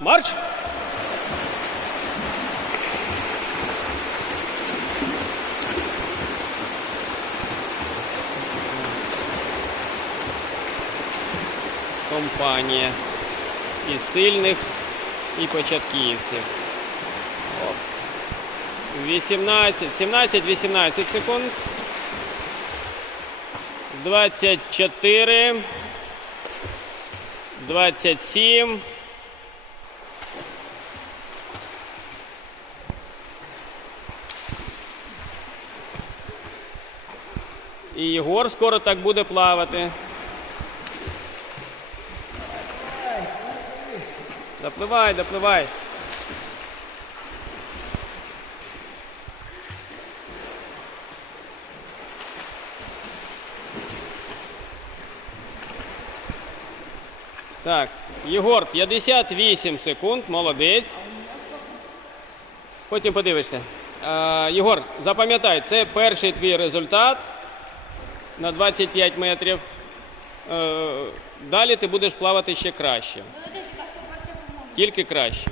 Марш! Компанія і сильних, і початківців. Оп. 18, 17-18 секунд. 24. 27. І Єгор скоро так буде плавати. Допливай, допливай. Так, Єгор, 58 секунд, молодець. Потім подивишся. Е, Єгор, запам'ятай, це перший твій результат на 25 метрів. Е, далі ти будеш плавати ще краще. Тільки краще.